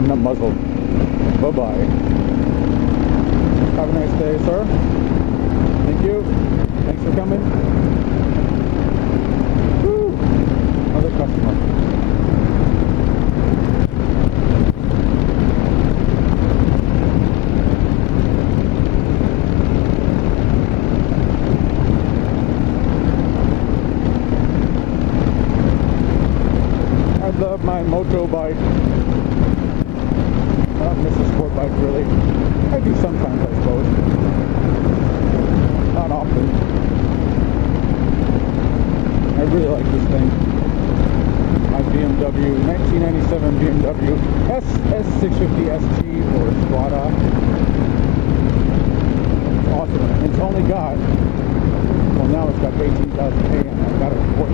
I'm not muzzled. Bye-bye. Have a nice day, sir. Thank you. Thanks for coming. Woo! Another customer. I love my moto bike. I don't miss a sport bike really. I do sometimes, I suppose. Not often. I really like this thing. My BMW, 1997 BMW S650 ST or Strada. It's awesome. It's only got, well now it's got 18,000 K on it. I got it for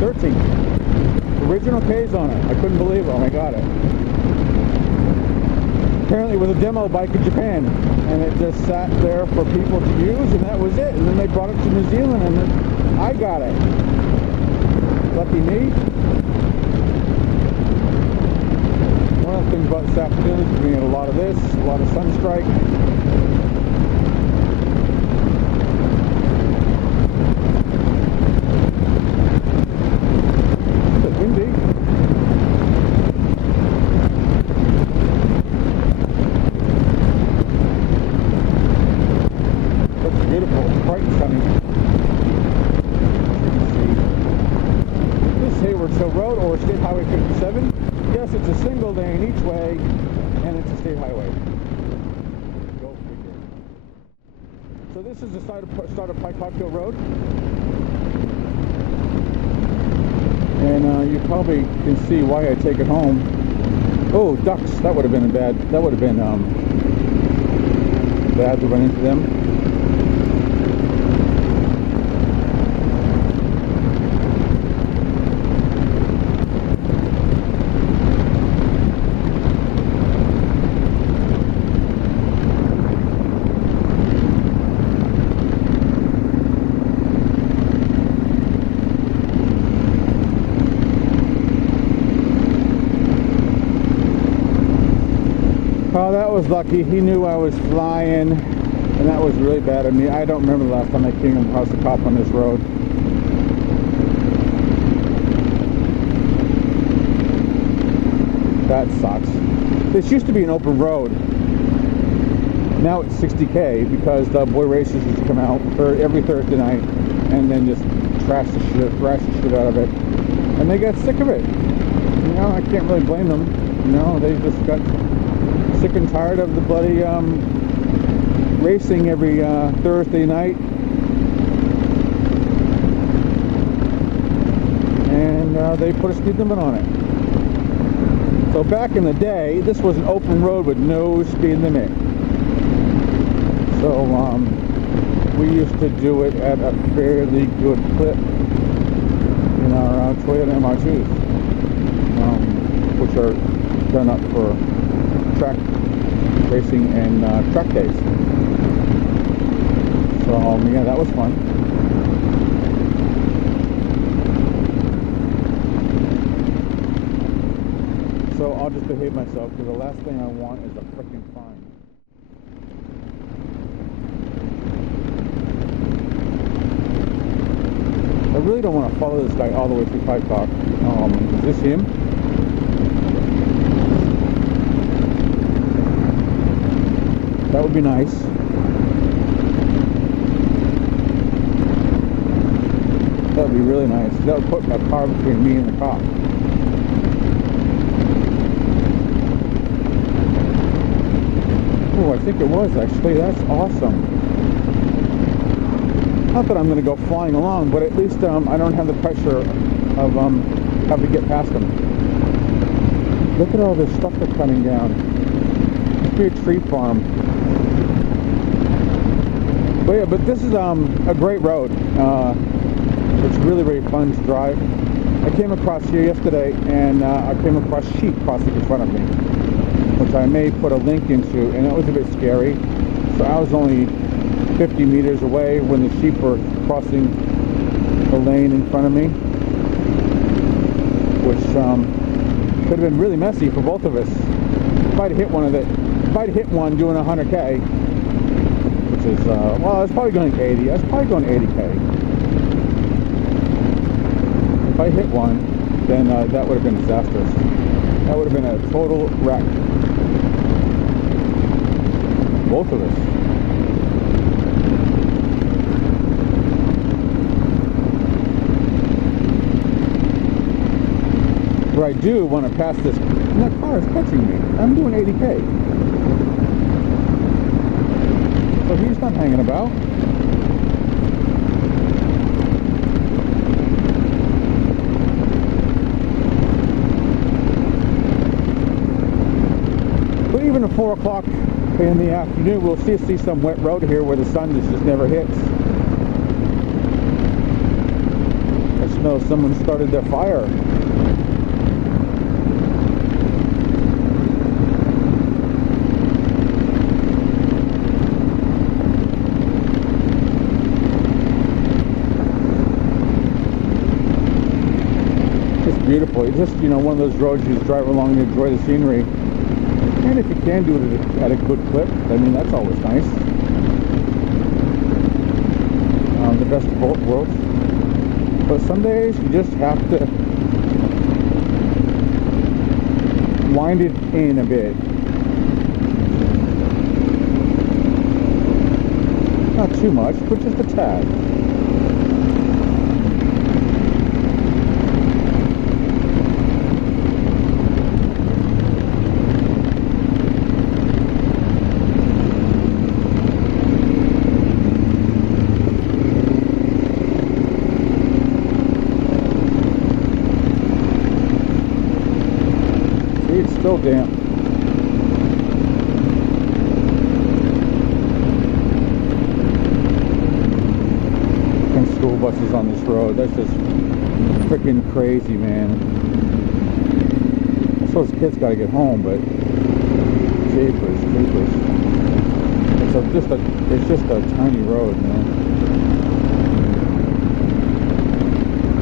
13. Original K's on it. I couldn't believe it when I got it. Apparently it was a demo bike in Japan, and it just sat there for people to use, and that was it. And then they brought it to New Zealand, and then I got it. Lucky me. One of the things about this afternoon is we get a lot of this, a lot of sunstrike. It's windy. Beautiful, bright and sunny. You can see this Hayward Hill Road or State Highway 57. Yes, it's a single lane each way, and it's a state highway. Go figure. So this is the start of Pike Hill Road, and you probably can see why I take it home. Oh, ducks! That would have been bad. That would have been bad to run into them. Oh, that was lucky. He knew I was flying, and that was really bad of me. I don't remember the last time I came across a cop on this road. That sucks. This used to be an open road. Now it's 60K because the boy racers used to come out for every Thursday night and then just thrash the shit out of it. And they got sick of it. You know, I can't really blame them. You know, they just got sick and tired of the bloody racing every Thursday night, and they put a speed limit on it. So back in the day, this was an open road with no speed limit. So we used to do it at a fairly good clip in our Toyota MR2s, which are done up for track racing and track days. So yeah, that was fun. So I'll just behave myself because the last thing I want is a freaking fine. I really don't want to follow this guy all the way through Pike Park. Is this him? That would be nice. That would be really nice. That would put a car between me and the cop. Oh, I think it was actually. That's awesome. Not that I'm going to go flying along, but at least I don't have the pressure of having to get past them. Look at all this stuff they're cutting down. Must be a tree farm. But yeah, but this is a great road. It's really, really fun to drive. I came across here yesterday, and I came across sheep crossing in front of me, which I may put a link into, and it was a bit scary. So I was only 50 meters away when the sheep were crossing the lane in front of me, which Could have been really messy for both of us. If I'd hit one doing 100K, which is, well, I was probably going 80. I was probably going 80K. If I hit one, then that would have been disastrous. That would have been a total wreck. Both of us. Where I do want to pass this, and that car is catching me. I'm doing 80K. So he's not hanging about. But even at 4 o'clock in the afternoon, we'll see some wet road here where the sun just never hits. I smell someone started their fire. Beautiful. It's just, you know, one of those roads you just drive along and enjoy the scenery. And if you can do it at a good clip, I mean, that's always nice. The best of both worlds. But some days you just have to wind it in a bit. Not too much, but just a tad. Still damp. And school buses on this road. That's just freaking crazy, man. I suppose kids gotta get home, but jeepers. It's just a tiny road, man.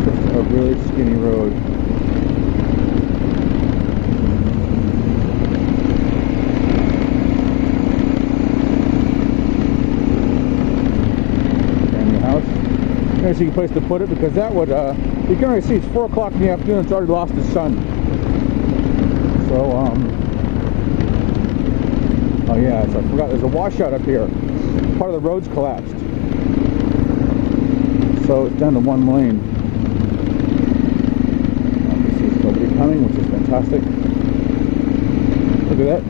Just a really skinny road. Interesting place to put it, because that would, you can already see it's 4 o'clock in the afternoon, it's already lost the sun. So, oh yeah, so I forgot, there's a washout up here. Part of the road's collapsed. So it's down to one lane. You see nobody coming, which is fantastic. Look at that.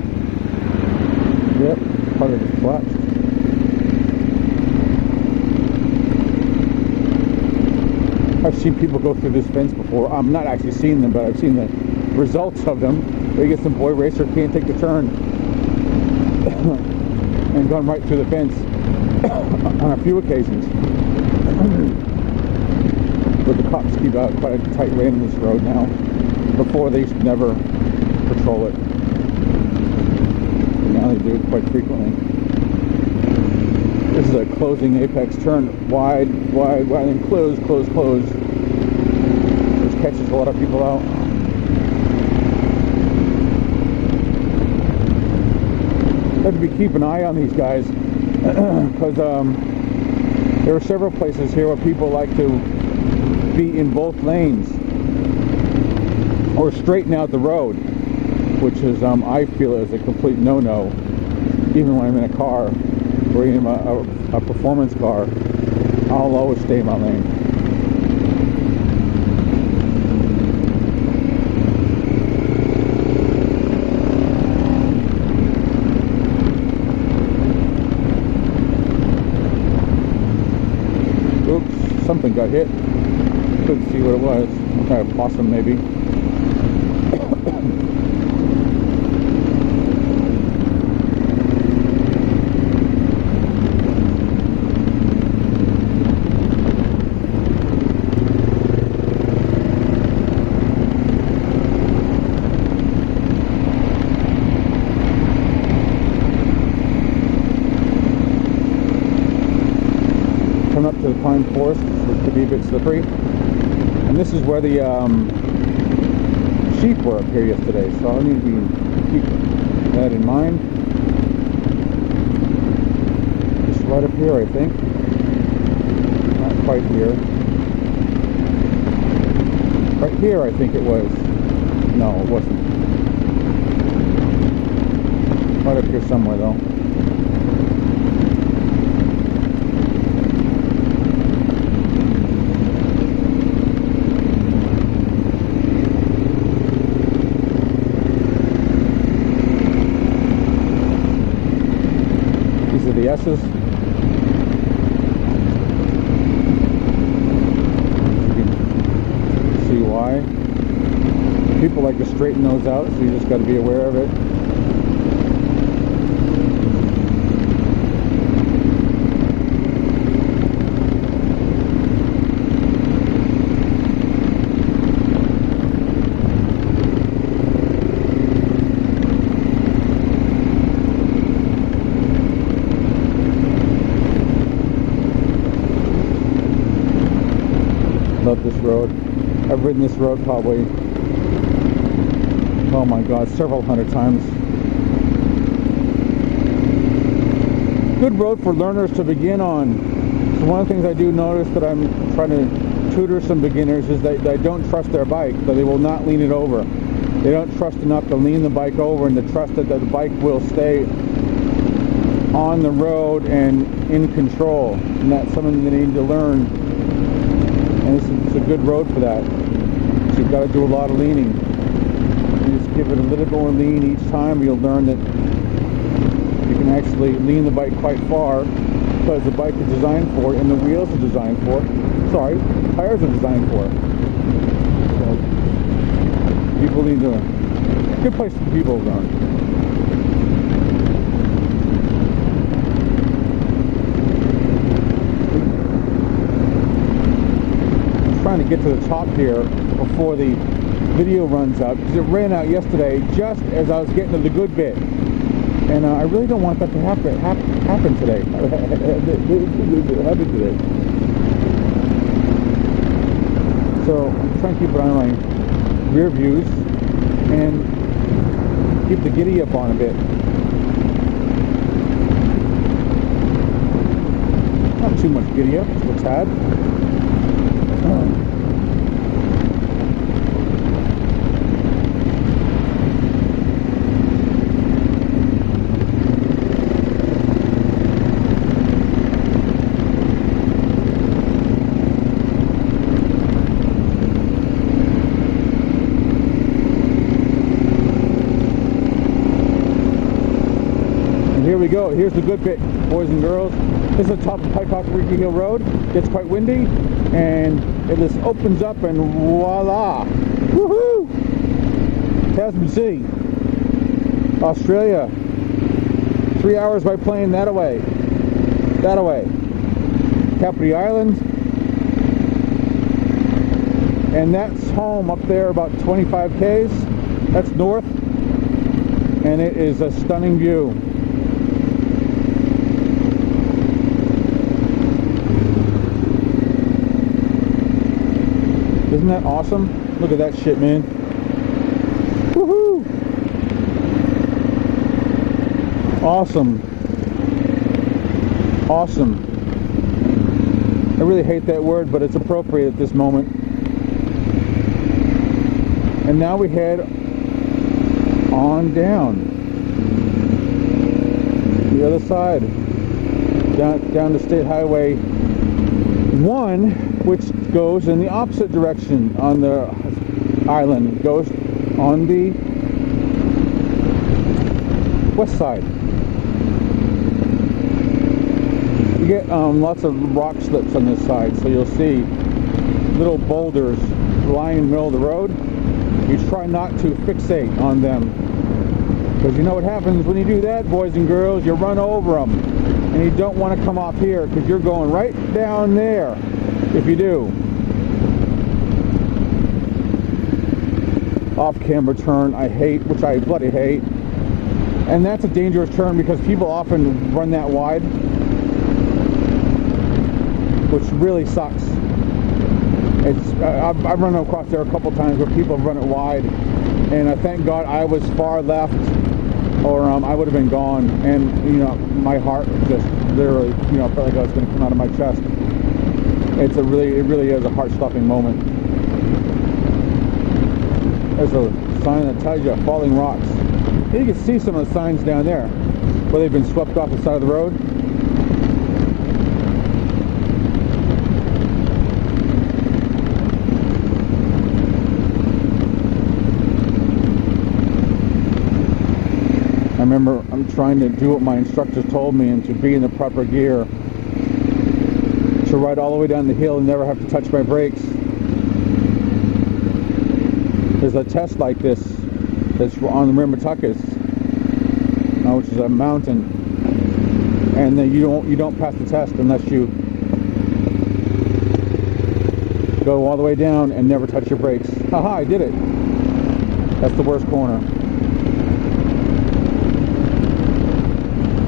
Yep, part of it collapsed. I've seen people go through this fence before. I'm not actually seeing them, but I've seen the results of them. They get some boy racer, can't take the turn, and gone right through the fence on a few occasions. But the cops keep out quite a tight rein on this road now. Before they used to never patrol it. Now they do it quite frequently. This is a closing apex turn, wide, and close, which catches a lot of people out. Have to keep an eye on these guys, because there are several places here where people like to be in both lanes or straighten out the road, which is I feel is a complete no-no. Even when I'm in a car or in a performance car, I'll always stay in my lane. Oops, something got hit. Couldn't see what it was. Some kind of possum, maybe. Up to the pine forest, which could be a bit slippery, and this is where the sheep were up here yesterday, so I need to keep that in mind. Just right up here, I think. Not quite here. Right here, I think it was. No, it wasn't. Right up here somewhere, though. These are the S's. Why people like to straighten those out, so you just got to be aware of it. Love this road. I've ridden this road probably, oh my God, several hundred times. Good road for learners to begin on. So one of the things I do notice that I'm trying to tutor some beginners is that they don't trust their bike, that they will not lean it over. They don't trust enough to lean the bike over and to trust that the bike will stay on the road and in control. And that's something they need to learn. And it's a good road for that. So you've got to do a lot of leaning. You just give it a little more lean each time. You'll learn that you can actually lean the bike quite far because the bike is designed for it and the wheels are designed for it. Sorry, tires are designed for it. So people need to learn. Good place for people to learn. Trying to get to the top here before the video runs out, because it ran out yesterday just as I was getting to the good bit, and I really don't want that to happen today. So I'm trying to keep it on my rear views and keep the giddy up on a bit. Not too much giddy up, just a tad. Here we go. Here's the good bit, boys and girls. This is the top of Pikeoff-Ricky Hill Road. It's quite windy, and it just opens up, and voila! Woohoo! Tasman City, Australia. 3 hours by plane that away. That away. Capri Island. And that's home up there about 25 Ks. That's north. And it is a stunning view. Isn't that awesome? Look at that shit, man. Woohoo! Awesome. Awesome. I really hate that word, but it's appropriate at this moment. And now we head on down. The other side. Down to State Highway 1, which goes in the opposite direction on the island. It goes on the west side. You get lots of rock slips on this side, so you'll see little boulders lying in the middle of the road. You try not to fixate on them, because you know what happens when you do that, boys and girls. You run over them, and you don't want to come off here because you're going right down there if you do. Off-camber turn I hate, which I bloody hate, and that's a dangerous turn because people often run that wide, which really sucks. I've run across there a couple times where people have run it wide, and I thank God I was far left, or I would have been gone. And you know, my heart just literally, you know, felt like I was going to come out of my chest. It really is a heart-stopping moment. There's a sign that tells you falling rocks. You can see some of the signs down there where they've been swept off the side of the road. I remember I'm trying to do what my instructors told me and to be in the proper gear to ride all the way down the hill and never have to touch my brakes. There's a test like this that's on the Rimatuckas, which is a mountain, and then you don't pass the test unless you go all the way down and never touch your brakes. Haha, I did it. That's the worst corner.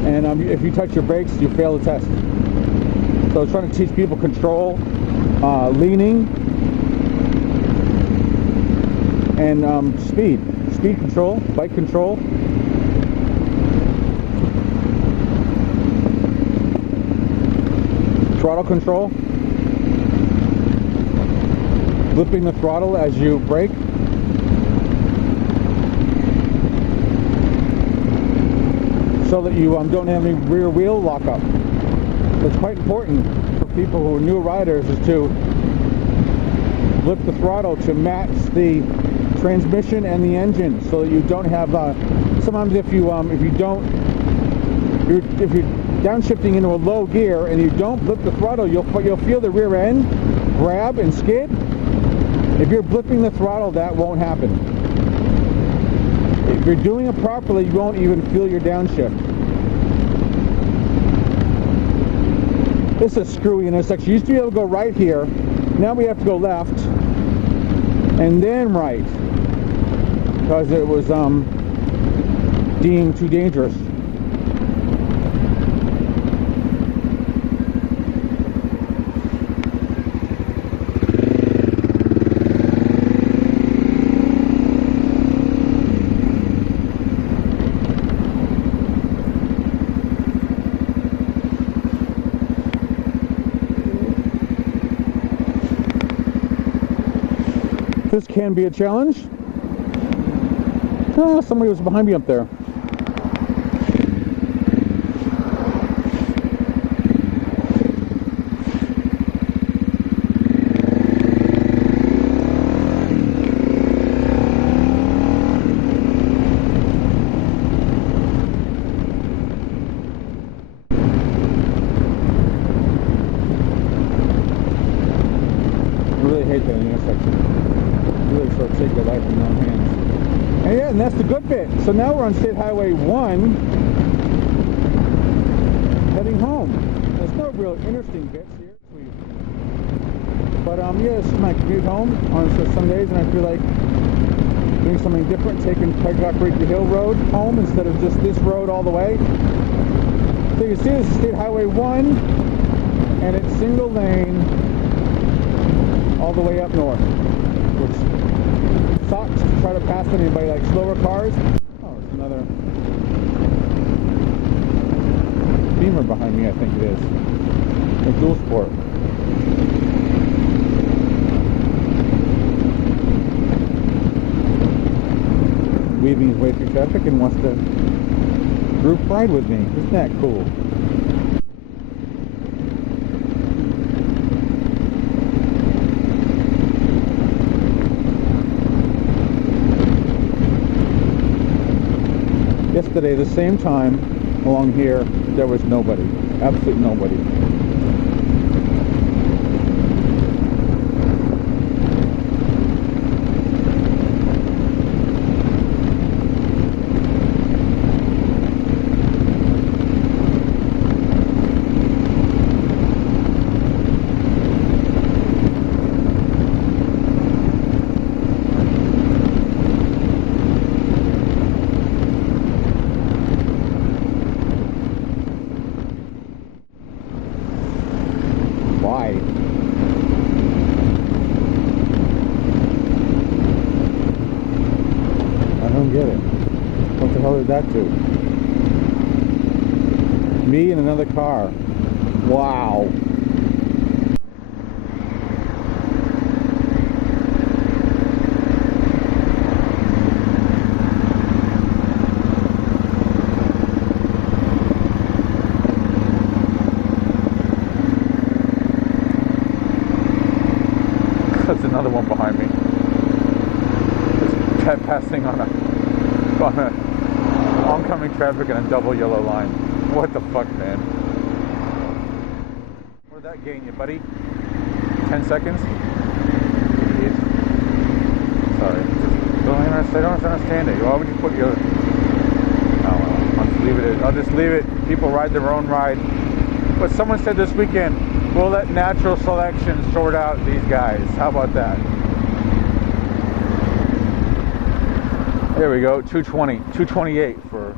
And if you touch your brakes, you fail the test. So I was trying to teach people control, leaning, and speed control, bike control. Throttle control, flipping the throttle as you brake. So that you don't have any rear wheel lockup. It's quite important for people who are new riders is to lift the throttle to match the transmission and the engine, so that you don't have. Sometimes if you're downshifting into a low gear and you don't blip the throttle, you'll feel the rear end grab and skid. If you're blipping the throttle, that won't happen. If you're doing it properly, you won't even feel your downshift. This is a screwy intersection. You used to be able to go right here. Now we have to go left and then right because it was deemed too dangerous. This can be a challenge. Oh, somebody was behind me up there. I really hate that intersection. Really sort of take your life in your own hands. And yeah, and that's the good bit. So now we're on State Highway 1 heading home. There's no real interesting bits here. But yeah, this is my commute home on some days, and I feel like doing something different, taking Peglock Creek the Hill Road home instead of just this road all the way. So you see this is State Highway 1, and it's single lane all the way up north, which sucks to try to pass anybody like slower cars. Oh, there's another Beamer behind me, I think it is. A dual sport. Weaving his way through traffic and wants to group ride with me. Isn't that cool? Yesterday, the same time along here, there was nobody. Absolutely nobody. don't get it. What the hell did that do? Me and another car. Wow. There's another one behind me. Just passing on a oncoming traffic in a double yellow line. What the fuck, man? What did that gain you, buddy? 10 seconds? Idiot. Sorry. I don't understand it. Why would you put your... Oh, well, I'll just leave it. I'll just leave it. People ride their own ride. But someone said this weekend, we'll let natural selection sort out these guys. How about that? There we go, 220, 228 for